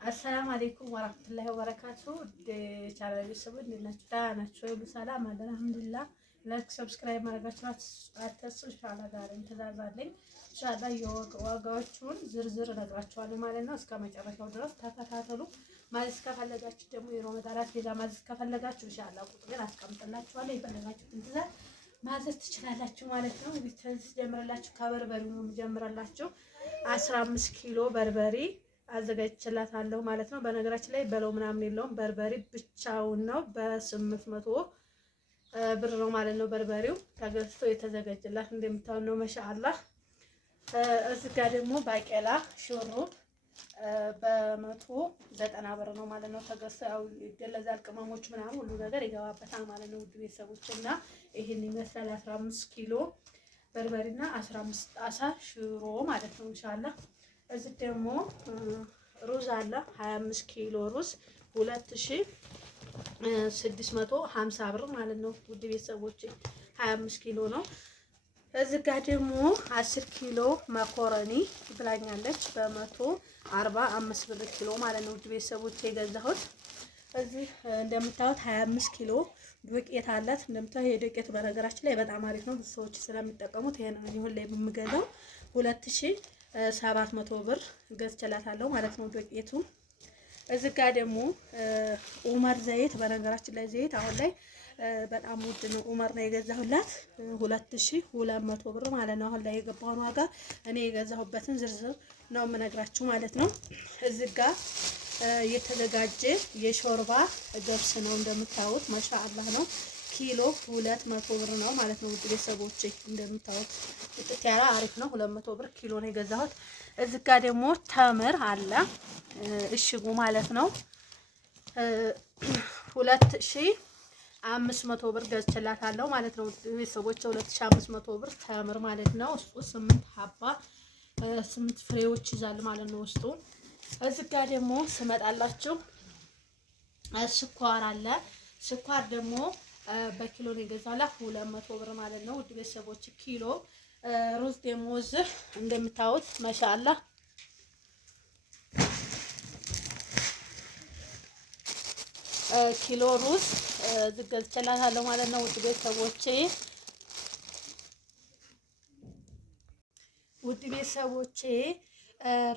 አሰላሙ አለይኩም ወራህመቱላሂ ወበረካቱ። ቻናል ቤተሰቦች እንዴት ናችሁ? ደህና ናችሁ? ሁሉ ሰላም አለ አልሐምዱሊላህ። ላይክ ሰብስክራይብ ማድረጋችሁ አትርሱ። ኢንሻአላህ ዛሬም ትእዛዝ አለኝ። ኢንሻአላህ የዋጋዎቹን ዝርዝር እነግራችኋለሁ ማለት ነው። እስከ መጨረሻው ድረስ ተከታተሉ። ማዘዝ ከፈለጋችሁ ደግሞ የሮመዳን አስቤዛ ማዘዝ ከፈለጋችሁ ኢንሻአላህ ቁጥሩን አስቀምጥላችኋለሁ። የፈለጋችሁትን ትእዛዝ ማዘዝ ትችላላችሁ ማለት ነው። ቢተንስ ጀምረላችሁ ከበርበሬ ነው ጀምረላችሁ 15 ኪሎ በርበሬ አዘጋጅቼላታለሁ ማለት ነው። በነገራችን ላይ በለው ምናምን የለውም በርበሬ ብቻውን ነው በ800 ብር ነው ማለት ነው። በርበሬው ተገዝቶ የተዘጋጀላት እንደምታው ነው ማሻአላህ። እዚህ ጋር ደግሞ ባቄላ ሹሩብ በ190 ብር ነው ማለት ነው። ተገዝቶ ያው ይገለዛል ቅመሞች ምናምን ሁሉ ነገር ይገባበታል ማለት ነው። ውድ ቤተሰቦች እና ይሄን ይመስላል 15 ኪሎ በርበሬና 15 ጣሳ ሽሮ ማለት ነው ኢንሻአላህ። እዚህ ደግሞ ሩዝ አለ 25 ኪሎ ሩዝ 2650 ብር ማለት ነው። ውድ ቤተሰቦች 25 ኪሎ ነው። እዚህ ጋር ደግሞ 10 ኪሎ መኮረኒ ብላኛለች በ145 ብር ኪሎ ማለት ነው። ውድ ቤተሰቦች የገዛሁት እዚህ እንደምታዩት 25 ኪሎ ዱቄት አላት። እንደምታዩት የዱቄቱ በነገራችን ላይ በጣም አሪፍ ነው። ብዙ ሰዎች ስለሚጠቀሙት ይሄን ይሁን ላይ የምገዛው 2700 ብር ገዝቼላታለሁ ማለት ነው ዱቄቱ። እዚህ ጋር ደግሞ ኡመር ዘይት በነገራችን ላይ ዘይት አሁን ላይ በጣም ውድ ነው። ኡመር ነው የገዛሁላት 2200 ብር ማለት ነው። አሁን ላይ የገባውን ዋጋ እኔ የገዛሁበትን ዝርዝር ነው የምነግራችሁ ማለት ነው። እዚህ ጋር የተዘጋጀ የሾርባ ገብስ ነው እንደምታዩት ማሻአላህ ነው። ኪሎ 200 ብር ነው ማለት ነው። ውድ ቤተሰቦቼ እንደምታዩት ጥጥ ያለ አሪፍ ነው። 200 ብር ኪሎ ነው የገዛሁት። እዚህ ጋር ደግሞ ተምር አለ እሽጉ ማለት ነው 2500 ብር ገዝቼላታለሁ ማለት ነው። ውድ ቤተሰቦቼ 2500 ብር ተምር ማለት ነው። ውስጡ 8 ሀባ 8 ፍሬዎች ይዛል ማለት ነው ውስጡ። እዚህ ጋር ደግሞ ስመጣላችሁ ስኳር አለ። ስኳር ደግሞ በኪሎ ነው የገዛሁላት 200 ብር ማለት ነው። ውድ ቤተሰቦች ኪሎ ሩዝ ደግሞ እዚህ እንደምታዩት ማሻአላህ ኪሎ ሩዝ ገዝቼላታለሁ ማለት ነው። ውድ ቤተሰቦቼ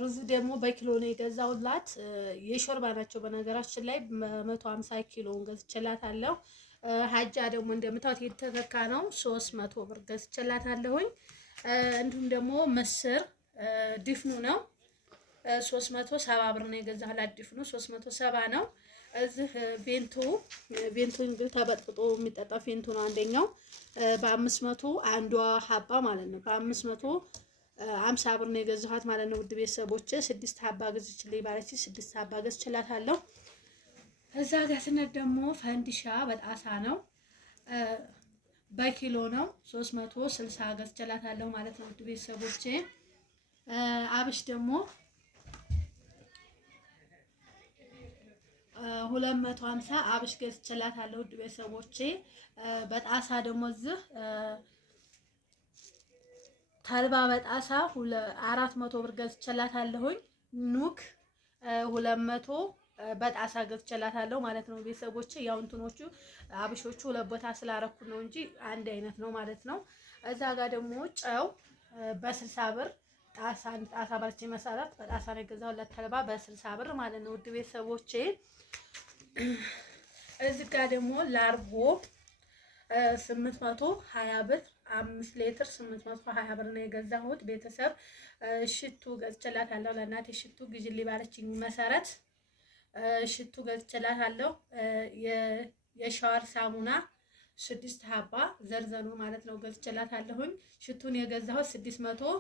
ሩዙ ደግሞ በኪሎ ነው የገዛሁላት። የሾርባ ናቸው በነገራችን ላይ 150 ኪሎን ገዝቼላታለሁ። ሀጃ ደግሞ እንደምታዩት የተተካ ነው 300 ብር ገዝቼላታለሁኝ። እንዲሁም ደግሞ ምስር ዲፍኑ ነው 370 ብር ነው የገዛሁላት። ዲፍኑ 370 ነው። እዚህ ቬንቶ እንግዲህ ተበጥብጦ የሚጠጣ ቬንቶ ነው አንደኛው በ500 አንዷ ሀባ ማለት ነው። በ550 ብር ነው የገዛኋት ማለት ነው። ውድ ቤተሰቦቼ 6 ሀባ ገዝቼልኝ ባለች 6 ሀባ ገዝቼላታለሁ። እዛ ጋር ስነት ደግሞ ፈንዲሻ በጣሳ ነው በኪሎ ነው 360 ገዝቼላታለሁ ማለት ነው። ውድ ቤተሰቦቼ አብሽ ደግሞ 250 አብሽ ገዝቼላታለሁ። ውድ ቤተሰቦቼ በጣሳ ደግሞ እዚህ ተልባ በጣሳ 400 ብር ገዝቼላታለሁኝ። ኑክ 200 በጣሳ ገዝቼላታለሁ ማለት ነው። ቤተሰቦቼ ያው እንትኖቹ አብሾቹ ሁለት ቦታ ስላረኩ ነው እንጂ አንድ አይነት ነው ማለት ነው። እዛ ጋር ደግሞ ጨው በ60 ብር ጣሳ ጣሳ ባልቼ መሰረት በጣሳ ነው የገዛሁላት ተልባ በ60 ብር ማለት ነው። ውድ ቤተሰቦቼ እዚህ ጋር ደግሞ ላርጎ 820 ብር 5 ሊትር 820 ብር ነው የገዛሁት። ቤተሰብ ሽቱ ገዝቼላታለሁ ለእናቴ ሽቱ ግዢልኝ ባለችኝ መሰረት ሽቱ ገዝቼላታለሁ። የሻወር ሳሙና 6 ሀባ ዘርዘኑ ማለት ነው ገዝቼላታለሁኝ። ሽቱን የገዛሁት 600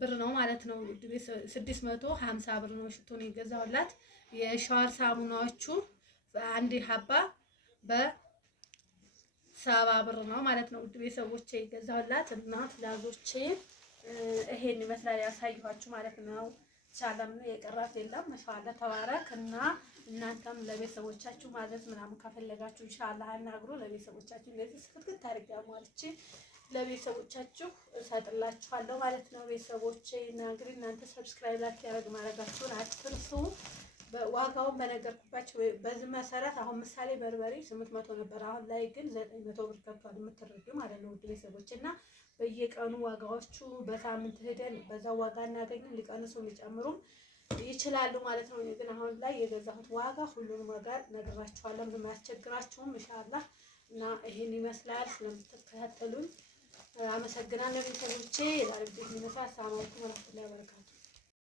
ብር ነው ማለት ነው። 650 ብር ነው ሽቱን የገዛሁላት። የሻወር ሳሙናዎቹ አንድ ሀባ በ70 ብር ነው ማለት ነው። ውድ ቤተሰቦቼ የገዛሁላት እና ትዕዛዞቼ ይሄን ይመስላል ያሳየኋችሁ ማለት ነው። ሰላም ነው የቀራት የለም። ማሻአላ ተባረክ እና እናንተም ለቤተሰቦቻችሁ ማዘዝ ምናምን ከፈለጋችሁ ኢንሻአላህ አናግሩ። ለቤተሰቦቻችሁ እንደዚህ ስፍትት ታርጋ ማለች ለቤተሰቦቻችሁ እሰጥላችኋለሁ ማለት ነው። ቤተሰቦቼ እና እንግዲህ እናንተ ሰብስክራይብ ማድረጋችሁን አትርሱ። ዋጋውን በነገርኩባችሁ በዚህ መሰረት አሁን ምሳሌ በርበሬ 800 ነበር። አሁን ላይ ግን 900 ብር ገብቷል። የምትረዱ ማለት ነው ውድ ቤተሰቦች እና በየቀኑ ዋጋዎቹ በሳምንት ሄደን በዛው ዋጋ እናገኝም፣ ሊቀንሱ ሊጨምሩም ይችላሉ ማለት ነው። ግን አሁን ላይ የገዛሁት ዋጋ ሁሉንም ዋጋ ነግራችኋለሁ። ምንም አያስቸግራችሁም ኢንሻአላህ። እና ይሄን ይመስላል። ስለምትከታተሉኝ አመሰግናለሁ ቤተሰቦቼ። ዛሬ ቪዲዮ ይመስላል። ሰላም አለይኩም ወራህመቱላሂ ወበረካቱ።